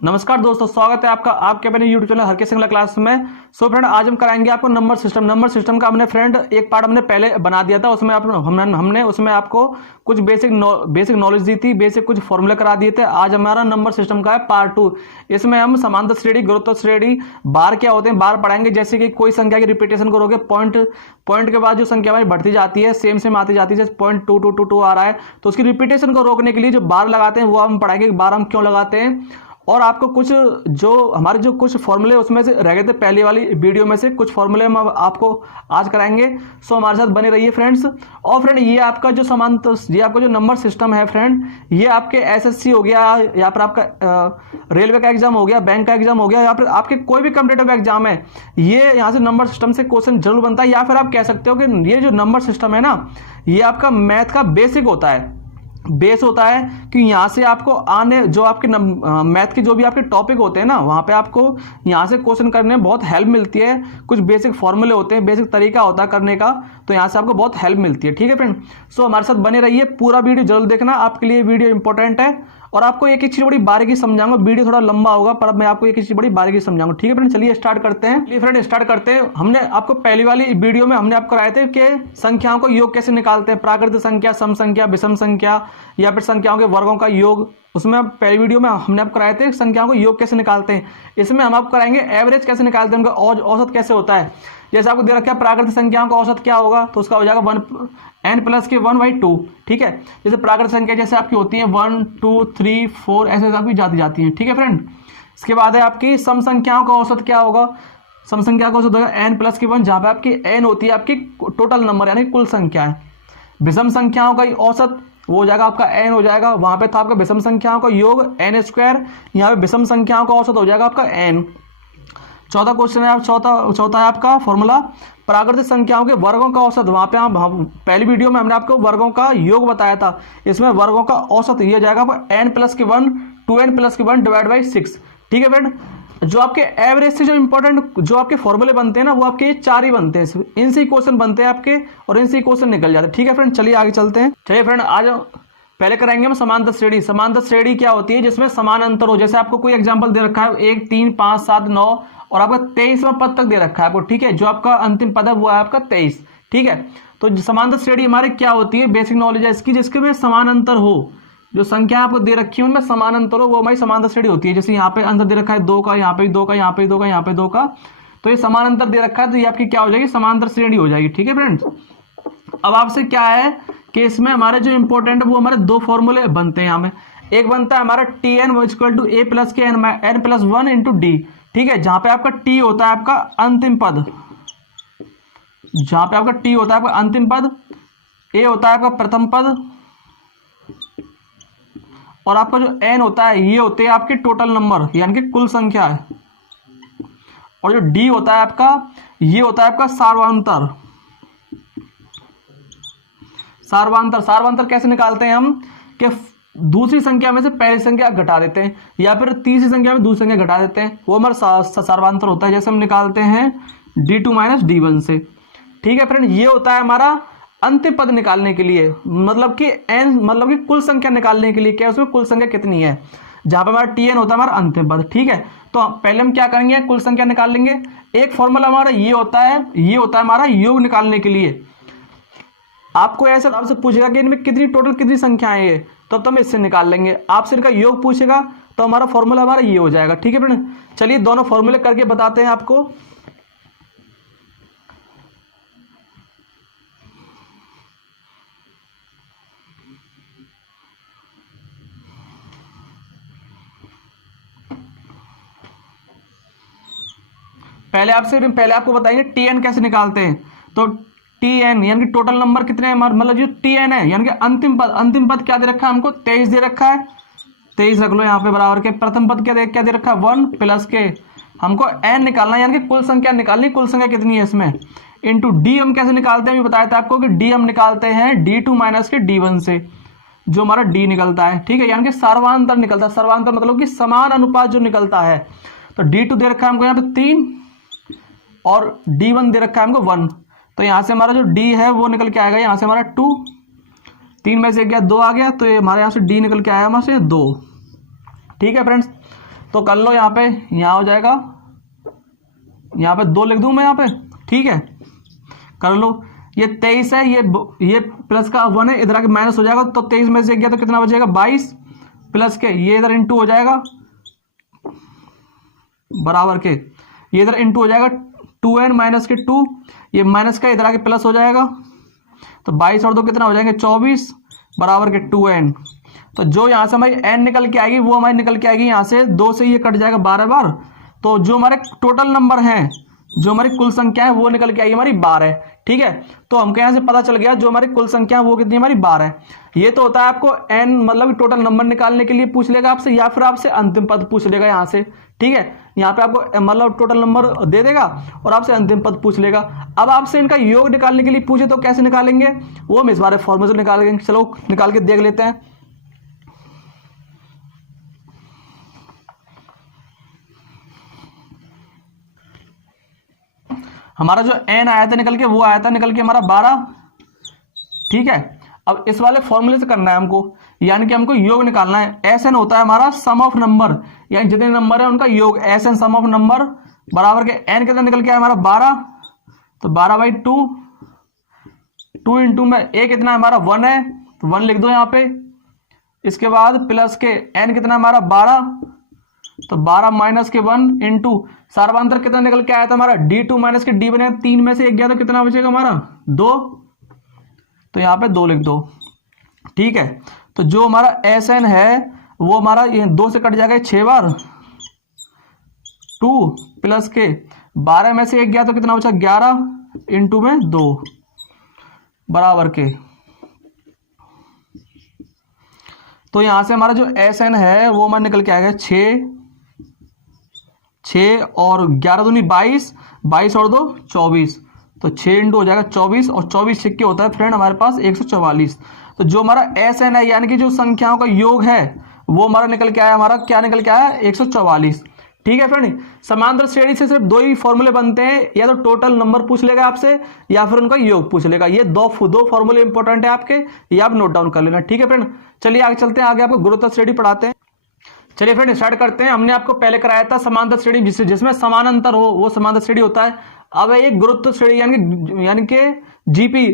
नमस्कार दोस्तों, स्वागत है आपका आपके अपने यूट्यूब चैनल हर के सिंगला क्लास में। सो फ्रेंड, आज हम कराएंगे आपको नंबर सिस्टम का हमने फ्रेंड एक पार्ट हमने पहले बना दिया था। उसमें हमने उसमें आपको कुछ बेसिक नॉलेज दी थी, बेसिक कुछ फॉर्मूले करा दिए थे। आज हमारा नंबर सिस्टम का है पार्ट 2। इसमें हम समांतर श्रेणी, गुरुत्व श्रेणी, बार क्या होते हैं बार पढ़ाएंगे। जैसे कि कोई संख्या की रिपीटेशन करोगे, पॉइंट के बाद जो संख्या हमारी बढ़ती जाती है, सेम आती जाती है, जैसे 0.2222 आ रहा है तो उसकी रिपीटेशन को रोकने के लिए जो बार लगाते हैं वो हम पढ़ाएंगे, बार हम क्यों लगाते हैं। और आपको कुछ जो हमारे जो कुछ फॉर्मूले उसमें से रह गए थे पहली वाली वीडियो में से, कुछ फॉर्मूले हम आपको आज कराएंगे। सो हमारे साथ बने रहिए फ्रेंड्स। और फ्रेंड, ये आपका जो ये आपका जो नंबर सिस्टम है फ्रेंड, ये आपके एसएससी हो गया या फिर आपका रेलवे का एग्जाम हो गया, बैंक का एग्जाम हो गया, या फिर आपके कोई भी कॉम्पिटेटिव एग्जाम है, ये यहाँ से नंबर सिस्टम से क्वेश्चन जरूर बनता है। या फिर आप कह सकते हो कि ये जो नंबर सिस्टम है ना, ये आपका मैथ का बेसिक होता है, बेस होता है। कि यहाँ से आपको आने जो आपके मैथ के जो भी आपके टॉपिक होते हैं ना, वहाँ पे आपको यहाँ से क्वेश्चन करने में बहुत हेल्प मिलती है। कुछ बेसिक फॉर्मूले होते हैं, बेसिक तरीका होता है करने का, तो यहाँ से आपको बहुत हेल्प मिलती है। ठीक है फ्रेंड, सो हमारे साथ बने रहिए, पूरा वीडियो जरूर देखना, आपके लिए वीडियो इंपॉर्टेंट है। और आपको एक चीज बड़ी बारीकी समझाऊंगा, वीडियो थोड़ा लंबा होगा पर मैं आपको एक चीज बड़ी बारीकी समझाऊंगा। ठीक है फ्रेंड, चलिए स्टार्ट करते हैं। चलिए फ्रेंड स्टार्ट करते हैं। हमने आपको पहली वाली वीडियो में हमने आपको कराए थे कि संख्याओं को योग कैसे निकालते हैं, प्राकृतिक संख्या, सम संख्या, विषम संख्या, या फिर संख्याओं के वर्गों का योग। उसमें पहली वीडियो में हमने आपको कराए थे संख्याओं को योग कैसे निकालते हैं। इसमें हम आपको कराएंगे एवरेज कैसे निकालते हैं, उनका औसत कैसे होता है। जैसे आपको दे रखा है प्राकृतिक संख्याओं का औसत क्या होगा, तो उसका हो जाएगा 1n+1/2। ठीक है, जैसे प्राकृतिक संख्या जैसे आपकी होती है 1 2 3 4 ऐसे आपकी जाती हैं। ठीक है फ्रेंड, इसके बाद है आपकी सम संख्याओं का औसत क्या होगा। सम संख्या का औसत होगा n+1, जहां पे आपकी n होती है आपकी टोटल नंबर यानी कुल संख्या है। विषम संख्याओं का औसत वो हो जाएगा आपका n हो जाएगा, वहां पे था आपका विषम संख्याओं का योग n², यहाँ पे विषम संख्याओं का औसत हो जाएगा आपका n। चौथा क्वेश्चन है, चौथा है आपका फॉर्मूला प्राकृतिक संख्याओं के वर्गों का औसत। वहां पे हम पहली वीडियो में हमने आपको वर्गों का योग बताया था, इसमें वर्गों का औसत ये जाएगा n+1 2n+1 / 6। ठीक है फ्रेंड, जो आपके एवरेज से जो इंपॉर्टेंट जो आपके फॉर्मूले बनते हैं ना, वो आपके 4 ही बनते हैं, इनसे ही क्वेश्चन बनते हैं आपके और इनसे ही क्वेश्चन निकल जाते हैं। ठीक है फ्रेंड, चलिए आगे चलते हैं। चलिए फ्रेंड, आज पहले कराएंगे हम समांतर श्रेणी। समांतर श्रेणी क्या होती है, जिसमें समान अंतर हो। जैसे आपको कोई एग्जांपल दे रखा है 1 3 5 7 9 और आपका 23वां पद तक दे रखा है आपको। ठीक है, जो आपका अंतिम पद है वो है आपका 23। ठीक है, तो समांतर श्रेणी हमारी क्या होती है, बेसिक नॉलेज है इसकी, जिसके में समान अंतर हो, जो संख्या आपको दे रखी है उनमें समान अंतर हो, वो हमारी समांतर श्रेणी होती है। जैसे यहाँ पे अंतर दे रखा है 2 का, यहाँ पे 2 का, यहाँ पे 2 का, यहाँ पे 2 का, तो ये समान अंतर दे रखा है, तो ये आपकी क्या हो जाएगी, समांतर श्रेणी हो जाएगी। ठीक है फ्रेंड्स, अब आपसे क्या है कि इसमें हमारे जो इंपॉर्टेंट है वो हमारे दो फॉर्मूले बनते हैं। यहाँ में एक बनता है हमारा Tn = a+ के n+1 × d। ठीक है, जहां पे आपका t होता है आपका अंतिम पद, जहां पे आपका t होता है आपका अंतिम पद, a होता है आपका प्रथम पद, और आपका जो n होता है ये होते हैं आपके टोटल नंबर यानी कि कुल संख्या है, और जो d होता है आपका ये होता है आपका सार्वंतर। सार्वंतर कैसे निकालते हैं हम, कि दूसरी संख्या में से पहली संख्या घटा देते हैं, या फिर तीसरी संख्या में दूसरी संख्या घटा देते हैं, वो हमारा सार्वंतर होता है। जैसे हम निकालते हैं d2 - d1 से। ठीक है फ्रेंड, ये होता है हमारा अंतिम पद निकालने के लिए, मतलब कि n कुल संख्या निकालने के लिए, क्या उसमें कुल संख्या कितनी है, जहां पर हमारा Tn होता है हमारा अंतिम पद। ठीक है, तो पहले हम क्या करेंगे, कुल संख्या निकाल लेंगे। एक फॉर्मूला हमारा ये होता है हमारा योग निकालने के लिए। आपको ऐसा आपसे पूछेगा कि इनमें कितनी संख्याएं हैं, तब तो हम इससे निकाल लेंगे। आपसे इनका योग पूछेगा तो हमारा फॉर्मूला हमारा ये हो जाएगा। ठीक है फ्रेंड, चलिए दोनों फॉर्मूले करके बताते हैं आपको। पहले आपको बताएंगे Tn कैसे निकालते हैं। तो Tn यानी कि टोटल नंबर कितने हैं, मतलब जो Tn है यानी कि अंतिम पद क्या दे रखा है हमको, 23 दे रखा है, 23 रख लो यहाँ पे बराबर के। प्रथम पद क्या दे रखा है 1 प्लस के, हमको n निकालना है यानी कि कुल संख्या निकालनी, कुल संख्या कितनी है इसमें, इंटू d हम कैसे निकालते हैं, अभी बताया था आपको कि d हम निकालते हैं d2 - के d1 से, जो हमारा d निकलता है। ठीक है, यानी कि सर्वांतर निकलता है। सर्वांतर मतलब कि समान अनुपात जो निकलता है। तो d2 दे रखा है हमको यहाँ पे 3 और d1 दे रखा है हमको 1, तो यहाँ से हमारा जो d है वो निकल के आएगा, यहाँ से हमारा 2, 3 में से गया 2 आ गया, तो ये हमारे यहाँ से d निकल के आया हमारे से 2। ठीक है फ्रेंड्स, तो कर लो यहाँ पे, यहाँ हो जाएगा, यहाँ पे 2 लिख दूं मैं यहाँ पे, ठीक है, कर लो। ये 23 है, ये प्लस का 1 है, इधर आके माइनस हो जाएगा, तो 23 में से गया तो कितना बचेगा 22 प्लस के, ये इधर इंटू हो जाएगा बराबर के, ये इधर इंटू हो जाएगा 2n माइनस के 2, ये माइनस का इधर आके प्लस हो जाएगा, तो 22 और 2 कितना हो जाएंगे 24 बराबर के 2n। तो जो यहाँ से हमारी n निकल के आएगी वो हमारी निकल के आएगी यहाँ से 2 से ये कट जाएगा 12 बार, तो जो हमारे टोटल नंबर हैं, जो हमारी कुल संख्या है वो निकल के आएगी हमारी 12, ठीक है। तो हमको यहाँ से पता चल गया जो हमारी कुल संख्या है वो कितनी हमारी 12 है। ये तो होता है आपको n मतलब टोटल नंबर निकालने के लिए पूछ लेगा आपसे, या फिर आपसे अंतिम पद पूछ लेगा यहाँ से, ठीक है। यहाँ पे आपको मतलब टोटल नंबर दे देगा और आपसे अंतिम पद पूछ लेगा। अब आपसे इनका योग निकालने के लिए पूछे तो कैसे निकालेंगे, वो हम इस बारे फॉर्मूले निकालेंगे। चलो निकाल के देख लेते हैं। हमारा जो n आया था निकल के, वो आया था निकल के हमारा 12, ठीक है। अब इस वाले फॉर्मूले से करना है हमको, यानी कि हमको योग निकालना है। Sn होता है हमारा सम ऑफ नंबर, यानी जितने नंबर है उनका योग, Sn सम ऑफ नंबर बराबर के n कितना निकल के आया हमारा 12, तो 12/2, 2 इंटू में a कितना हमारा 1 है, तो 1 लिख दो यहाँ पे। इसके बाद प्लस के n कितना हमारा 12, तो 12 माइनस के 1 इंटू सार्वंतर कितना निकल के आया था हमारा d2 माइनस के d बने, 3 में से 1 गया तो कितना बचेगा हमारा 2, तो यहाँ पे 2 लिख दो, ठीक है। तो जो हमारा Sn है वो हमारा ये 2 से कट जाएगा 6 बार, 2 प्लस के 12 में से 1 गया तो कितना बचा 11 इंटू में 2 बराबर के। तो यहां से हमारा जो Sn है वो हमारा निकल के आएगा 6 और 11 दूनी 22, 22 और 2 24, तो 6 इंटू हो जाएगा 24 और 24 सिक्के होता है फ्रेंड हमारे पास 144। तो जो हमारा Sn है यानी कि जो संख्याओं का योग है वो हमारा निकल के आया, हमारा क्या निकल के आया 144, ठीक है फ्रेंड। समांतर श्रेणी से सिर्फ 2 ही फॉर्मूले बनते हैं, या तो टोटल नंबर पूछ लेगा आपसे या फिर उनका योग पूछ लेगा। ये दो फॉर्मूले इंपॉर्टेंट है आपके, ये आप नोट डाउन कर लेना, ठीक है फ्रेंड। चलिए आगे चलते हैं, आगे आपको गुरुत्व श्रेणी पढ़ाते हैं। चलिए फ्रेंड स्टार्ट करते हैं। हमने आपको पहले कराया था समांतर श्रेणी, जिसमें समानांतर हो वो समांतर श्रेणी होता है। अब है ये गुरुत्व श्रेणी यानी कि जीपी,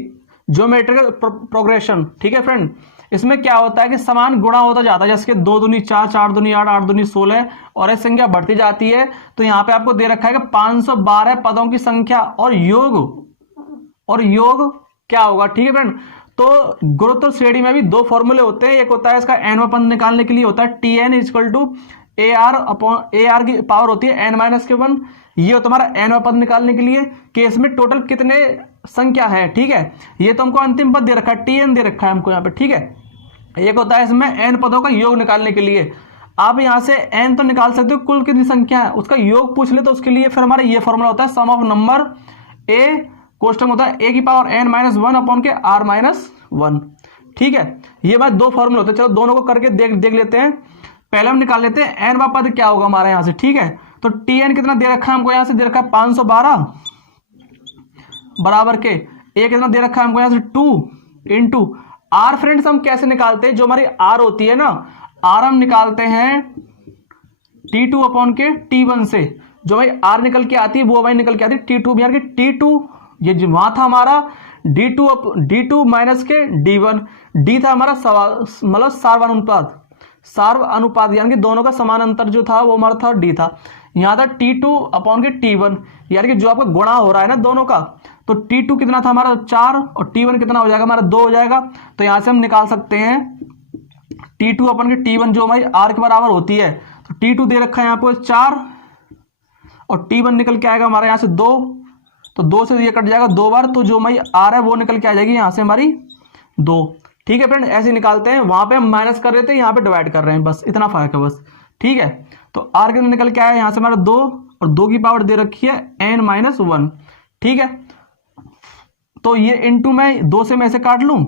ज्योमेट्रिकल प्रोग्रेशन, ठीक है फ्रेंड। इसमें क्या होता है कि समान गुणा होता जाता है, जैसे कि 2 दूनी 4, 4 दूनी 8, 8 दूनी 16 और ऐसी संख्या बढ़ती जाती है। तो यहाँ पे आपको दे रखा है कि 512 पदों की संख्या और योग क्या होगा, ठीक है फ्रेंड। तो गुरुत्व श्रेणी में भी 2 फॉर्मूले होते हैं। एक होता है इसका nवां पद निकालने के लिए होता है Tn इक्वल टू AR की पावर होती है n-1। ये हो तुम्हारा nवां पद निकालने के लिए कि इसमें टोटल कितने संख्या है, ठीक है। ये तो हमको अंतिम पद दे रखा है, Tn दे रखा है हमको यहाँ पे, ठीक है। एक होता है इसमें n पदों का योग निकालने के लिए। आप यहाँ से n तो निकाल सकते हो, कुल कितनी संख्या है उसका योग पूछ ले तो उसके लिए फिर हमारा ये फॉर्मूला होता है सम ऑफ नंबर a कोष्टक होता है a की पावर n-1 अपॉन के r-1, ठीक है। ये बात 2 फॉर्मूले होते हैं। चलो दोनों को करके देख लेते हैं। पहले हम निकाल लेते हैं n वां पद क्या होगा हमारा यहाँ से, ठीक है। तो Tn कितना दे रखा है हमको, यहाँ से दे रखा है 512 बराबर के a कितना दे रखा है हमको यहाँ से 2 इंटू r। फ्रेंड्स हम कैसे निकालते हैं, जो हमारी r होती है ना, r हम निकालते हैं T2 अपॉन के T1 से। जो भाई r निकल के आती है वो भाई निकल के आती है T2 यार के T2, ये जो वहां था हमारा D2 माइनस के D1, D था हमारा मतलब सार्व अनुपात यानी कि दोनों का समान अंतर जो था वो हमारा था D था। यहाँ था T2 अपॉन के T1 यानी कि जो आपका गुणा हो रहा है ना दोनों का, तो T2 कितना था हमारा 4 और T1 कितना हो जाएगा हमारा 2 हो जाएगा। तो यहाँ से हम निकाल सकते हैं T2 अपॉन के T1 जो हमारी R के बराबर होती है। तो T2 दे रखा है यहाँ पे 4 और T1 निकल के आएगा हमारे यहाँ से 2, तो 2 से ये कट जाएगा 2 बार, तो जो हमारी R है वो निकल के आ जाएगी यहाँ से हमारी 2, ठीक है फ्रेंड। ऐसे निकालते हैं, वहां पे हम माइनस कर रहे थे, यहाँ पे डिवाइड कर रहे हैं, बस इतना फर्क है बस, ठीक है। तो R के निकल के आया यहाँ से हमारा 2 और 2 की पावर दे रखी है n-1, ठीक है। तो ये इंटू में 2 से मैं ऐसे काट लूं,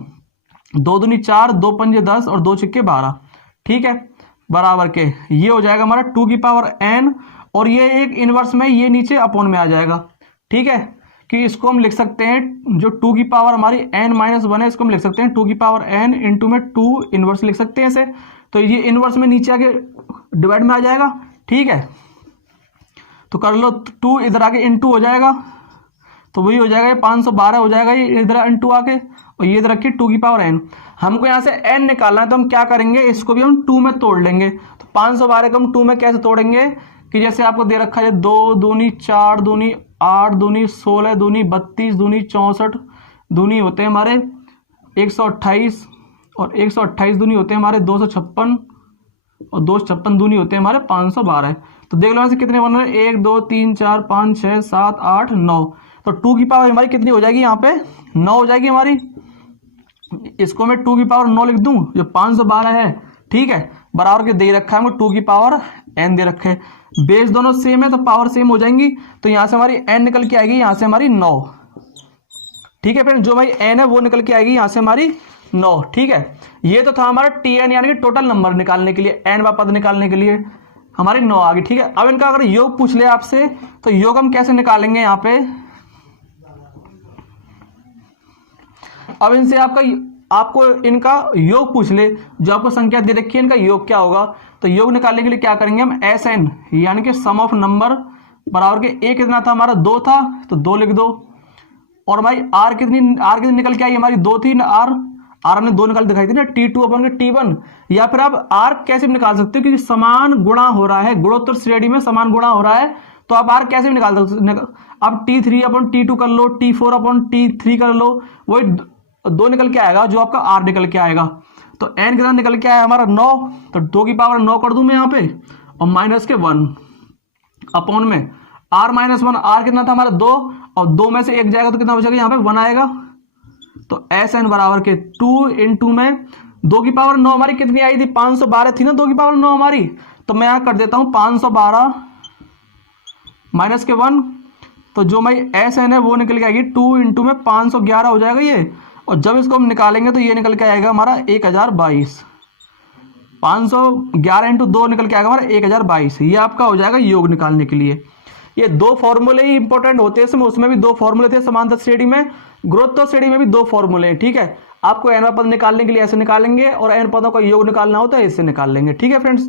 2 दूनी 4, 2 पंजे 10 और 2 छिक्के 12, ठीक है, बराबर के ये हो जाएगा हमारा 2 की पावर n और ये एक इनवर्स में ये नीचे अपॉन में आ जाएगा, ठीक है। कि इसको हम लिख सकते हैं जो 2 की पावर हमारी n-1 है, इसको हम लिख सकते हैं 2 की पावर n इंटू में 2 इनवर्स लिख सकते हैं इसे। तो ये इनवर्स में नीचे आके डिवाइड में आ जाएगा, ठीक है। तो कर लो, 2 इधर आके इंटू हो जाएगा, तो वही हो जाएगा, ये 512 हो जाएगा, ये इधर इंटू आके, और ये इधर रखिए 2 की पावर n। हमको यहाँ से n निकालना है, तो हम क्या करेंगे, इसको भी हम 2 में तोड़ लेंगे। तो 512 को हम 2 में कैसे तोड़ेंगे कि जैसे आपको दे रखा है 2 दूनी 4 दूनी 8 दूनी 16 दूनी 32 दूनी 64 दूनी होते हैं हमारे 128, और 128 दूनी होते हैं हमारे 256, और 256 दूनी होते हैं हमारे 512। तो देख लो यहाँ से कितने बन रहे हैं, 1 2 3 4 5 6 7 8 9। तो 2 की पावर हमारी कितनी हो जाएगी, यहाँ पे 9 हो जाएगी हमारी। इसको मैं 2 की पावर 9 लिख दूं, जो 512 है, ठीक है, बराबर के दे रखा है हमको 2 की पावर n दे रखे। बेस दोनों सेम है तो पावर सेम हो जाएंगी, तो यहाँ से हमारी n निकल के आएगी, यहाँ से हमारी 9, ठीक है फ्रेंड। जो भाई n है वो निकल के आएगी यहाँ से हमारी 9, ठीक है। ये तो था हमारा tn यानी कि टोटल नंबर निकालने के लिए, n वा पद निकालने के लिए हमारी 9 आ गई, ठीक है। अब इनका अगर योग पूछ ले आपसे, तो योग हम कैसे निकालेंगे यहाँ पे। अब इनसे आपको इनका योग पूछ ले, जो आपको संख्या दे रखी है, इनका योग क्या होगा। तो योग निकालने के लिए क्या करेंगे हम, SN यानी कि सम ऑफ नंबर बराबर के a कितना था हमारा, 2 था, तो 2 लिख दो। और भाई r कितनी निकल के आई हमारी, 2 थी ना, r हमने 2 निकाल दिखाई थी ना, T2 अपन के T1। या फिर आप r कैसे भी निकाल सकते हो, क्योंकि समान गुणा हो रहा है, गुणोत्तर श्रेणी में समान गुणा हो रहा है, तो आप r कैसे भी निकाल सकते। आप T3 अपन T2 कर लो, T4 अपन T3 कर लो, वही 2 निकल के आएगा जो आपका r निकल के आएगा। तो n कितना निकल के आया हमारा 9, तो 2 की पावर 9 कर दूं मैं यहाँ पे, और माइनस के 1 अपॉन में r माइनस 1, r कितना था हमारा 2, और 2 में से 1 जाएगा तो कितना बचेगा, यहाँ पे 1 आएगा। तो SN बराबर के 2 इंटू में 2 की पावर 9 हमारी कितनी आई थी, 512 थी ना 2 की पावर 9 हमारी। तो मैं यहाँ कर देता हूँ 512 माइनस के 1, तो जो हमारी SN है वो निकल के आएगी 2 इंटू में 511 हो जाएगा ये। और जब इसको हम निकालेंगे तो ये निकल के आएगा हमारा 1022, 511 इंटू 2 निकल के आएगा हमारा 1022। ये आपका हो जाएगा योग निकालने के लिए। ये 2 फॉर्मूले ही इंपॉर्टेंट होते हैं, उसमें भी 2 फॉर्मूले थे, समांतर श्रेणी में, गुणोत्तर श्रेणी में भी 2 फॉर्मूले हैं, ठीक है। आपको n पद निकालने के लिए ऐसे निकालेंगे, और n पदों का योग निकालना होता है इससे निकाल लेंगे, ठीक है फ्रेंड्स।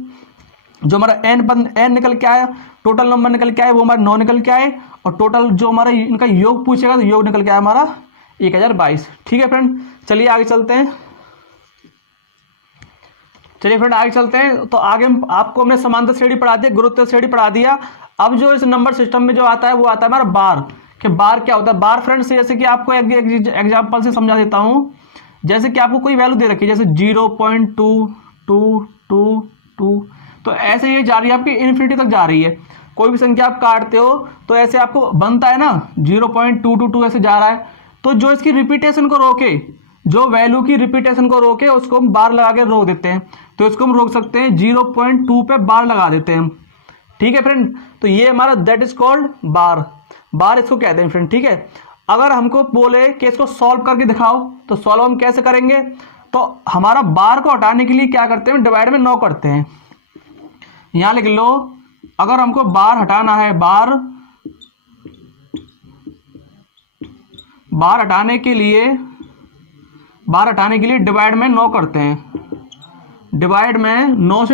जो हमारा n निकल के आया, टोटल नंबर निकल के आए वो हमारे 9 निकल के आए, और टोटल जो हमारा इनका योग पूछेगा तो योग निकल के आया हमारा 1022, ठीक है फ्रेंड। चलिए आगे चलते हैं, तो आगे आपको हमने समांतर श्रेणी पढ़ा दिया, गुणोत्तर श्रेणी पढ़ा दिया। अब जो इस नंबर सिस्टम में जो आता है वो आता है हमारा बार। कि बार क्या होता है, बार फ्रेंड्स जैसे कि आपको एक एग्जांपल से समझा देता हूं। जैसे कि आपको कोई वैल्यू दे रखी है, जैसे 0.2222, तो ऐसे ये जा रही है आपकी इन्फिनिटी तक जा रही है। कोई भी संख्या आप काटते हो तो ऐसे आपको बनता है ना, 0.222 ऐसे जा रहा है। तो जो इसकी रिपीटेशन को रोके, जो वैल्यू की रिपीटेशन को रोके, उसको हम बार लगा के रोक देते हैं। तो इसको हम रोक सकते हैं 0.2 पे बार लगा देते हैं, ठीक है फ्रेंड। तो ये हमारा दैट इज कॉल्ड बार, बार इसको कहते हैं फ्रेंड, ठीक है। अगर हमको बोले कि इसको सॉल्व करके दिखाओ, तो सॉल्व हम कैसे करेंगे। तो हमारा बार को हटाने के लिए क्या करते हैं, डिवाइड में 9 करते हैं। यहां लिख लो, अगर हमको बार हटाना है, बार हटाने के लिए डिवाइड में 9 करते हैं। डिवाइड में 9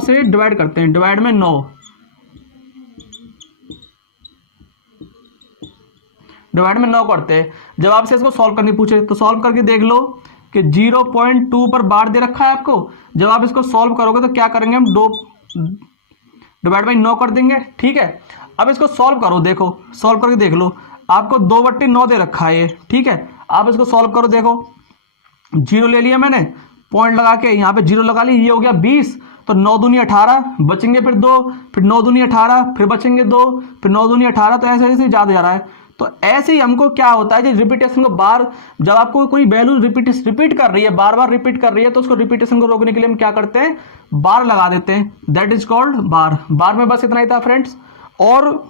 से डिवाइड करते हैं, डिवाइड में 9, डिवाइड में 9 करते हैं। जब आपसे इसको सॉल्व करने पूछे तो सॉल्व करके देख लो कि 0.2 पर बार दे रखा है आपको। जब आप इसको सॉल्व करोगे तो क्या करेंगे हम, 2 डिवाइड बाई 9 कर देंगे, ठीक है। अब इसको सॉल्व करो, देखो सॉल्व करके देख लो, आपको 2/9 दे रखा है ये, ठीक है। आप इसको सॉल्व करो, देखो 0 ले लिया मैंने, पॉइंट लगा के यहाँ पे 0 लगा ली, ये हो गया 20। तो 9 दूनी 18, बचेंगे फिर 2, फिर 9 दूनी 18, फिर बचेंगे 2, फिर 9 दूनी 18। तो ऐसे ऐसे ज्यादा जा रहा है। तो ऐसे ही हमको क्या होता है, रिपीटेशन को बार, जब आपको कोई वैल्यू रिपीट कर रही है, बार बार रिपीट कर रही है, तो उसको रिपीटेशन को रोकने के लिए हम क्या करते हैं, बार लगा देते हैं। दैट इज कॉल्ड बार। बार में बस इतना ही था फ्रेंड्स। और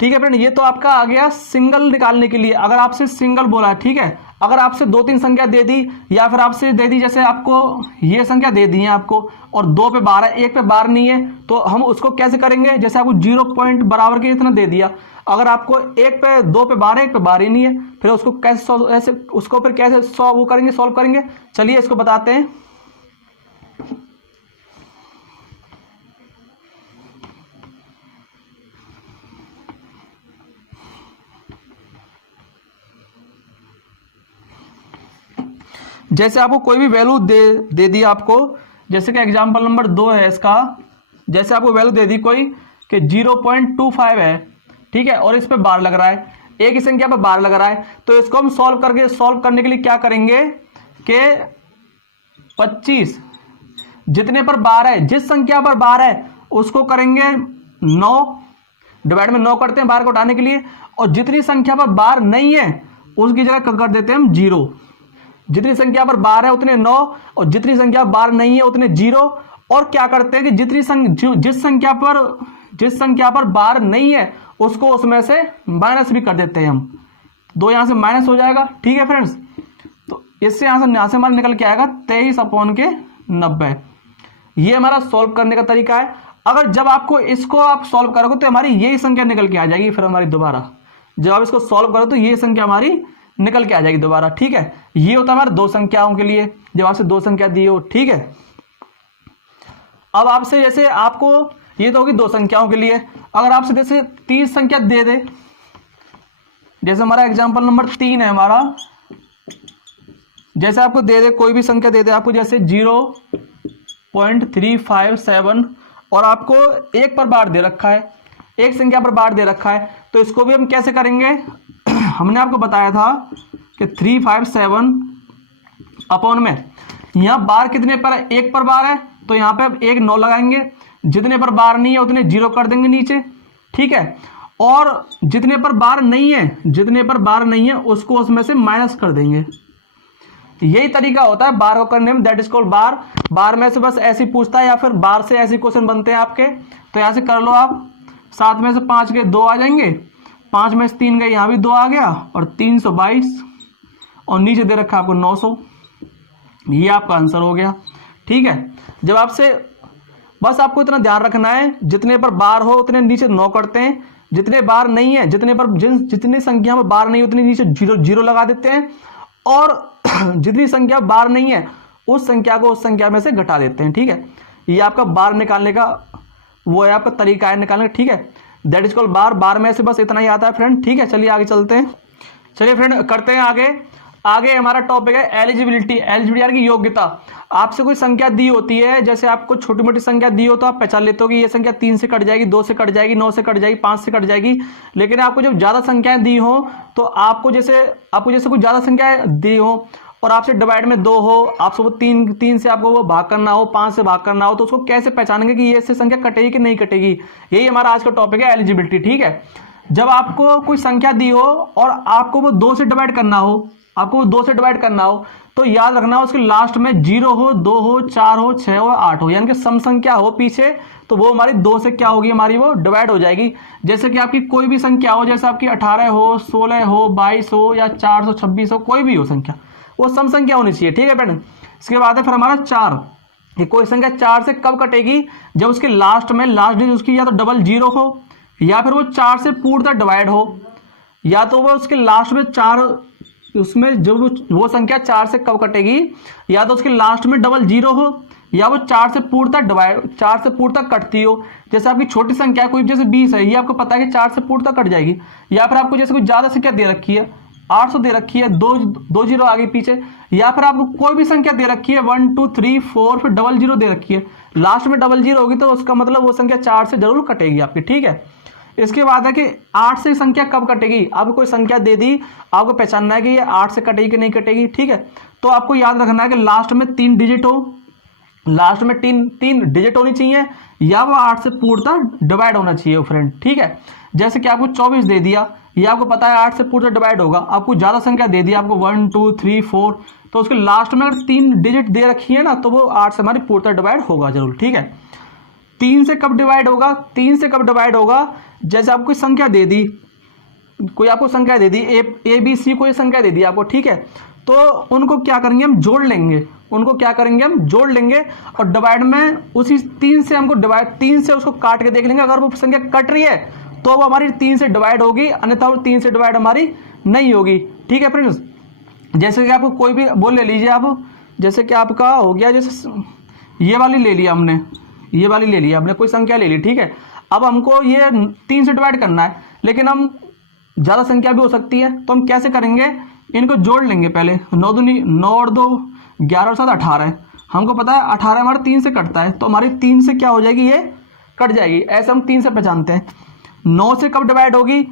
ठीक है फ्रेंड, ये तो आपका आ गया सिंगल निकालने के लिए। अगर आपसे सिंगल बोला, ठीक है, अगर आपसे 2-3 संख्या दे दी, या फिर आपसे दे दी, जैसे आपको ये संख्या दे दी है आपको, और 2 पे बार है, 1 पे बार नहीं है, तो हम उसको कैसे करेंगे। जैसे आपको 0 पॉइंट बराबर के इतना दे दिया, अगर आपको 2 पे बार है, 1 पे बार ही नहीं है, फिर उसको कैसे वो करेंगे, सॉल्व करेंगे। चलिए इसको बताते हैं। जैसे आपको कोई भी वैल्यू दे दी आपको, जैसे कि एग्जाम्पल नंबर 2 है इसका, जैसे आपको वैल्यू दे दी कोई कि 0.25 है, ठीक है, और इस पे बार लग रहा है, एक ही संख्या पर बार लग रहा है, तो इसको हम सॉल्व करने के लिए क्या करेंगे कि 25 जितने पर बार है, जिस संख्या पर बार है उसको करेंगे 9, डिवाइड में 9 करते हैं बार को उठाने के लिए, और जितनी संख्या पर बार नहीं है उसकी जगह कर देते हैं हम 0। जितनी संख्या पर बार है उतने 9, और जितनी संख्या पर बार नहीं है उतने 0। और क्या करते हैं कि जिस संख्या पर बार नहीं है उसको उसमें से माइनस भी कर देते हैं हम, 2 यहां से माइनस हो जाएगा, ठीक है फ्रेंड्स। तो इससे यहां से हमारा निकल के आएगा 23/90। ये हमारा सॉल्व करने का तरीका है। अगर जब आपको इसको आप सॉल्व करोगे तो हमारी यही संख्या निकल के आ जाएगी, फिर हमारी दोबारा जब आप इसको सॉल्व करो तो ये संख्या हमारी निकल के आ जाएगी दोबारा, ठीक है। ये होता है हमारे 2 संख्याओं के लिए, जब आपसे 2 संख्या दी हो, ठीक है। अब आपसे जैसे आपको ये तो होगी 2 संख्याओं के लिए, अगर आपसे जैसे 3 संख्या दे दे, जैसे हमारा एग्जाम्पल नंबर 3 है हमारा, जैसे आपको दे दे कोई भी संख्या दे दे आपको, जैसे 0.357 और आपको 1 पर बार दे रखा है, एक संख्या पर बार दे रखा है, तो इसको भी हम कैसे करेंगे हमने आपको बताया था कि 357 अपॉन में, यहां बार कितने पर है, 1 पर बार है, तो यहां पे अब 1 9 लगाएंगे, जितने पर बार नहीं है उतने 0 कर देंगे नीचे, ठीक है। और जितने पर बार नहीं है उसको उसमें से माइनस कर देंगे। यही तरीका होता है बार को करने में, दैट इज कॉल्ड बार। बार में से बस ऐसे पूछता है या फिर बार से ऐसे क्वेश्चन बनते हैं आपके, तो यहां से कर लो आप, 7 में से 5 गए 2 आ जाएंगे, 5 में से 3 गए, यहां भी 2 आ गया, और 322, और नीचे दे रखा आपको 900। ये आपका आंसर हो गया, ठीक है। जब आपसे बस आपको इतना ध्यान रखना है, जितने पर बार हो उतने नीचे 9 करते हैं, जितने बार नहीं है, जितनी संख्या में बार नहीं उतनी नीचे 0 लगा देते हैं, और जितनी संख्या बार नहीं है उस संख्या को उस संख्या में से घटा देते हैं, ठीक है। ये आपका बार निकालने का वो है, आपका तरीका है निकालने का, ठीक है। दैट इज कॉल्ड बार। बार में से बस इतना ही आता है फ्रेंड, ठीक है। चलिए आगे चलते हैं, चलिए फ्रेंड करते हैं आगे हमारा टॉपिक है एलिजिबिलिटी यानी कि योग्यता। आपसे कोई संख्या दी होती है, जैसे आपको छोटी मोटी संख्या दी हो तो आप पहचान लेते हो कि ये संख्या 3 से कट जाएगी, 2 से कट जाएगी, 9 से कट जाएगी, 5 से कट जाएगी। लेकिन आपको जब ज्यादा संख्याएं दी हो तो आपको जैसे कुछ ज्यादा संख्याएं दी हो और आपसे डिवाइड में 2 हो, आपसे वो 3 से आपको वो भाग करना हो, 5 से भाग करना हो, तो उसको कैसे पहचानेंगे कि ये से संख्या कटेगी कि नहीं कटेगी। यही हमारा आज का टॉपिक है एलिजिबिलिटी, ठीक है। जब आपको कोई संख्या दी हो और आपको वो 2 से डिवाइड करना हो, तो याद रखना उसके लास्ट में 0 हो, 2 हो, 4 हो, 6 हो, 8 हो, यानी कि सम संख्या हो पीछे, तो वो हमारी 2 से क्या होगी, हमारी वो डिवाइड हो जाएगी। जैसे कि आपकी कोई भी संख्या हो, जैसे आपकी 18 हो, 16 हो, 22 हो, या 426 हो, कोई भी हो संख्या, वो सम संख्या होनी चाहिए, ठीक है फ्रेंड। इसके बाद है फिर हमारा 4, कि कोई संख्या 4 से कब कटेगी, जब उसके लास्ट डिजिट उसकी या तो डबल 0 हो, या फिर वो 4 से पूर्णतः डिवाइड हो, या तो वो उसके लास्ट में 4, उसमें जब वो संख्या 4 से कब कटेगी, या तो उसके लास्ट में डबल 0 हो, या वो 4 से पूर्णतः कटती हो। जैसे आपकी छोटी संख्या कोई जैसे 20 है, ये आपको पता है कि 4 से पूर्णतः कट जाएगी। या फिर आपको जैसे कोई ज्यादा संख्या दे रखी है, 800 दे रखी है, 2 0 आगे पीछे, या फिर आपको कोई भी संख्या दे रखी है 1 2 3 4 फिर डबल 0 दे रखी है, लास्ट में डबल 0 होगी, तो उसका मतलब वो संख्या 4 से जरूर कटेगी आपकी, ठीक है। इसके बाद है कि 8 से संख्या कब कटेगी। आपको कोई संख्या दे दी, आपको पहचानना है कि ये 8 से कटेगी कि नहीं कटेगी, ठीक है। तो आपको याद रखना है कि लास्ट में 3 डिजिट हो, लास्ट में 3 डिजिट होनी चाहिए, या वो 8 से पूर्णतः डिवाइड होना चाहिए फ्रेंड, ठीक है। जैसे कि आपको 24 दे दिया, ये आपको पता है 8 से पूर्णतः डिवाइड होगा। आपको ज्यादा संख्या दे दी, आपको 1 2 3 4, तो उसके लास्ट में अगर 3 डिजिट दे रखी है ना, तो वो 8 से हमारी पूर्णतः डिवाइड होगा जरूर, ठीक है। 3 से कब डिवाइड होगा, जैसे आपको संख्या दे दी, कोई आपको संख्या दे दी, ए बी सी कोई संख्या दे दी आपको, ठीक है। तो उनको क्या करेंगे हम जोड़ लेंगे, और डिवाइड में उसी 3 से उसको काट के देख लेंगे। अगर वो संख्या कट रही है तो वो हमारी 3 से डिवाइड होगी, अन्यथा वो 3 से डिवाइड हमारी नहीं होगी, ठीक है फ्रेंड्स। जैसे कि आपको कोई भी बोल ले लीजिए आप, जैसे कि आपका हो गया, जैसे ये वाली ले लिया हमने, कोई संख्या ले ली, ठीक है। अब हमको ये 3 से डिवाइड करना है, लेकिन हम ज़्यादा संख्या भी हो सकती है, तो हम कैसे करेंगे, इनको जोड़ लेंगे पहले। 9 दूनी 9 और 2 11 और 7 18 है, हमको पता है 18 हमारे 3 से कटता है, तो हमारी 3 से क्या हो जाएगी, ये कट जाएगी। ऐसे हम 3 से पहचानते हैं। 9 से कब डिवाइड होगी,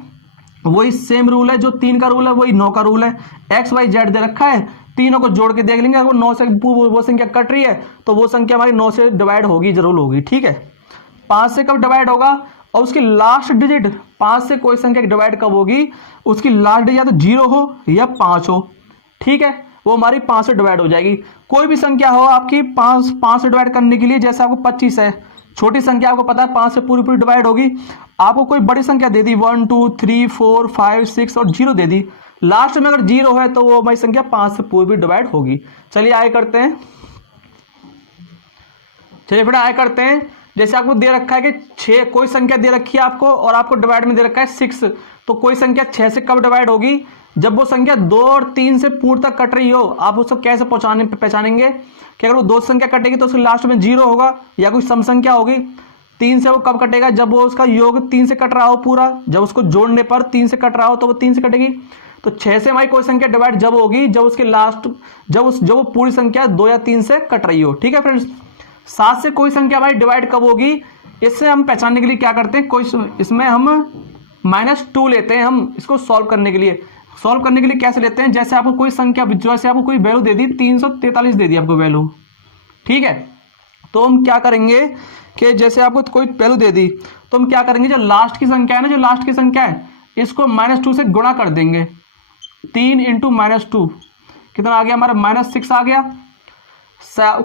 वही सेम रूल है, जो 3 का रूल है वही 9 का रूल है। एक्स वाई जेड दे रखा है, तीनों को जोड़ के देख लेंगे, अगर 9 से वो संख्या कट रही है तो वो संख्या हमारी 9 से डिवाइड होगी, जरूर होगी, ठीक है। 5 से कब डिवाइड होगा, और उसकी लास्ट डिजिट, 5 से कोई संख्या डिवाइड कब होगी, उसकी लास्ट डिजिट या तो 0 हो या 5 हो, ठीक है, वो हमारी 5 से डिवाइड हो जाएगी। कोई भी संख्या हो आपकी 5 से डिवाइड करने के लिए, जैसे आपको 25 है, छोटी संख्या आपको पता है 5 से पूरी पूरी डिवाइड होगी। आपको कोई बड़ी संख्या दे दी 1 2 3 4 5 6 और 0 दे दी, लास्ट में अगर 0 है तो वो हमारी संख्या 5 से पूरी पूरी डिवाइड होगी। चलिए आगे करते हैं, चलिए फिर आगे करते हैं। जैसे आपको दे रखा है कि 6, कोई संख्या दे रखी है आपको और आपको डिवाइड में दे रखा है 6, तो कोई संख्या 6 से कब डिवाइड होगी, जब वो संख्या 2 और 3 से पूर्ण तक कट रही हो। आप उसको कैसे पहचानेंगे कि अगर वो 2 संख्या कटेगी तो उसके लास्ट में 0 होगा या कोई सम संख्या होगी। 3 से वो कब कटेगा, जब वो उसका योग 3 से कट रहा हो पूरा, जब उसको जोड़ने पर 3 से कट रहा हो तो वो 3 से कटेगी। तो 6 से हमारी कोई संख्या डिवाइड जब होगी जब उसके लास्ट, जब वो पूरी संख्या 2 या 3 से कट रही हो, ठीक है फ्रेंड्स। 7 से कोई संख्या हमारी डिवाइड कब होगी, इससे हम पहचानने के लिए क्या करते हैं, कोई इसमें हम -2 लेते हैं, हम इसको सॉल्व करने के लिए। सॉल्व करने के लिए कैसे लेते हैं, जैसे आपको कोई संख्या, जैसे आपको कोई वैल्यू दे दी 343 दे दी आपको वैल्यू, ठीक है, तो हम क्या करेंगे कि जैसे आपको कोई वैल्यू दे दी तो हम क्या करेंगे, जो लास्ट की संख्या है ना, जो लास्ट की संख्या है इसको -2 से गुणा कर देंगे। 3 × -2 कितना आ गया हमारा, -6 आ गया।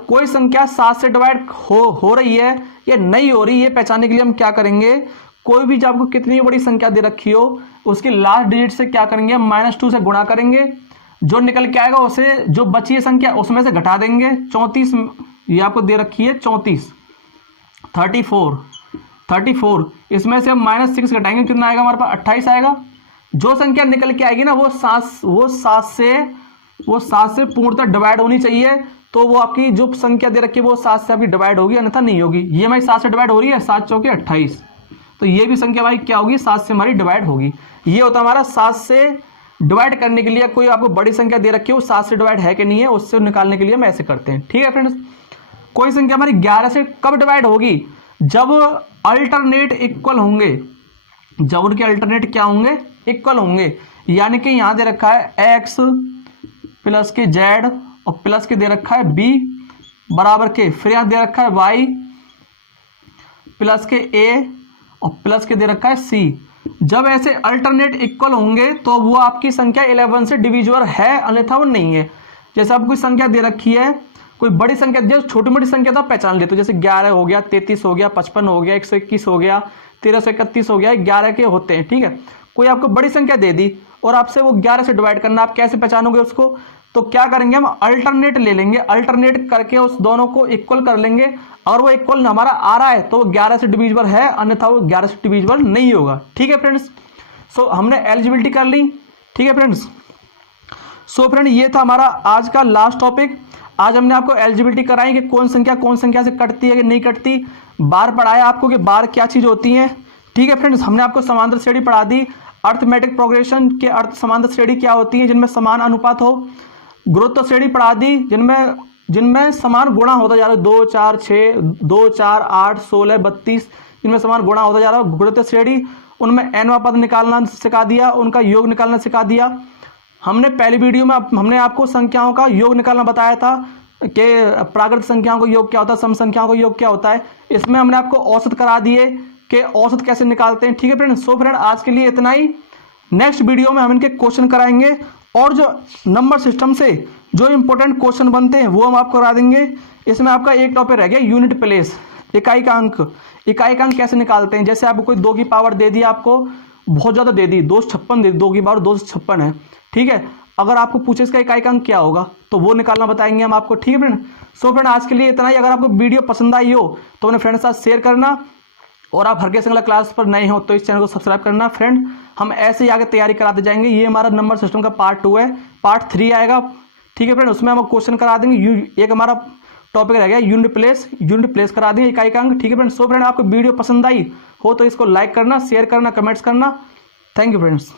कोई संख्या 7 से डिवाइड हो रही है या नहीं हो रही है, पहचानने के लिए हम क्या करेंगे, कोई भी जब आपको कितनी बड़ी संख्या दे रखी हो उसकी लास्ट डिजिट से क्या करेंगे, -2 से गुणा करेंगे, जो निकल के आएगा उसे, जो बची है संख्या उसमें से घटा देंगे। 34 ये आपको दे रखी है 34, 34 इसमें से हम -6 घटाएंगे, कितना आएगा हमारे पास 28 आएगा। जो संख्या निकल के आएगी ना वो 7 से पूर्णतः डिवाइड होनी चाहिए, तो वो आपकी जो संख्या दे रखी है वो 7 से आपकी डिवाइड होगी, अन्यथा नहीं होगी। ये हमारी 7 से डिवाइड हो रही है, 7 चौके 28, तो ये भी संख्या हमारी क्या होगी, 7 से हमारी डिवाइड होगी। ये होता है हमारा 7 से डिवाइड करने के लिए, कोई आपको बड़ी संख्या दे रखी है वो 7 से डिवाइड है कि नहीं है, उससे निकालने के लिए हम ऐसे करते हैं, ठीक है फ्रेंड्स। कोई संख्या हमारी 11 से कब डिवाइड होगी, जब अल्टरनेट इक्वल होंगे, जब उनके अल्टरनेट क्या होंगे, इक्वल होंगे। यानी कि यहां दे रखा है x प्लस के z और प्लस के दे रखा है b बराबर के, फिर यहां दे रखा है y प्लस के a और प्लस के दे रखा है c। जब ऐसे अल्टरनेट इक्वल होंगे तो वो आपकी संख्या 11 से डिविजिबल है, अन्यथा वो नहीं है। जैसे आपको कोई संख्या दे रखी है, कोई बड़ी संख्या, जैसे छोटी मोटी संख्या तो आप पहचान लेते हो, जैसे 11 हो गया, 33 हो गया, 55 हो गया, 121 हो गया, 1331 हो गया, 11 के होते हैं, ठीक है। कोई आपको बड़ी संख्या दे दी और आपसे वो 11 से डिवाइड करना, आप कैसे पहचानोगे उसको, तो क्या करेंगे, हम अल्टरनेट ले लेंगे, अल्टरनेट करके उस दोनों को इक्वल कर लेंगे, और वो इक्वल हमारा आ रहा है तो 11 से डिविजिबल है, अन्यथा वो 11 से डिविजिबल नहीं होगा, ठीक है फ्रेंड्स। सो हमने एलिजिबिलिटी कर ली, ठीक है फ्रेंड्स। सो फ्रेंड ये था हमारा आज का लास्ट टॉपिक। आज हमने आपको एलिजिबिलिटी कराई कि कौन संख्या से कटती है कि नहीं कटती, बार पढ़ाया आपको कि बार क्या चीज़ होती है, ठीक है फ्रेंड्स। हमने आपको समांतर श्रेणी पढ़ा दी, अर्थमेटिक प्रोग्रेशन के अर्थ समांतर श्रेणी क्या होती है जिनमें समान अनुपात हो, गुरुत्व श्रेणी पढ़ा दी जिनमें समान गुणा होता जा रहा है, 2 4 6 2 4 8 16 32 जिनमें समान गुणा होता जा रहा है, गुरुत्व श्रेणी उनमें nवां पद निकालना सिखा दिया, उनका योग निकालना सिखा दिया। हमने पहली वीडियो में हमने आपको संख्याओं का योग निकालना बताया था कि प्राकृत संख्याओं का योग क्या होता है, सम संख्याओं का योग क्या होता है। इसमें हमने आपको औसत करा दिए कि औसत कैसे निकालते हैं, ठीक है फ्रेंड। सो फ्रेंड आज के लिए इतना ही। नेक्स्ट वीडियो में हम इनके क्वेश्चन कराएंगे और जो नंबर सिस्टम से जो इंपॉर्टेंट क्वेश्चन बनते हैं वो हम आपको करा देंगे। इसमें आपका एक टॉपिक रह गया यूनिट प्लेस, इकाई का अंक। इकाई का अंक कैसे निकालते हैं, जैसे आपको कोई 2 की पावर दे दी, आपको बहुत ज़्यादा दे दी, 256 दे दी, 2 की पावर 256 है, ठीक है। अगर आपको पूछे इसका इकाई का अंक क्या होगा तो वो निकालना बताएंगे हम आपको, ठीक है फ्रेंड। सो फ्रेंड आज के लिए इतना ही। अगर आपको वीडियो पसंद आई हो तो अपने फ्रेंड के साथ शेयर करना, और आप हर के श्रृंखला क्लास पर नए हो तो इस चैनल को सब्सक्राइब करना फ्रेंड। हम ऐसे ही आगे तैयारी कराते जाएंगे। ये हमारा नंबर सिस्टम का पार्ट 2 है, पार्ट 3 आएगा, ठीक है फ्रेंड। उसमें हम क्वेश्चन करा देंगे। एक हमारा टॉपिक रह गया यूनिट प्लेस करा देंगे, इकाई का अंक, ठीक है फ्रेंड। सो फ्रेंड आपको वीडियो पसंद आई हो तो इसको लाइक करना, शेयर करना, कमेंट्स करना। Thank you friends.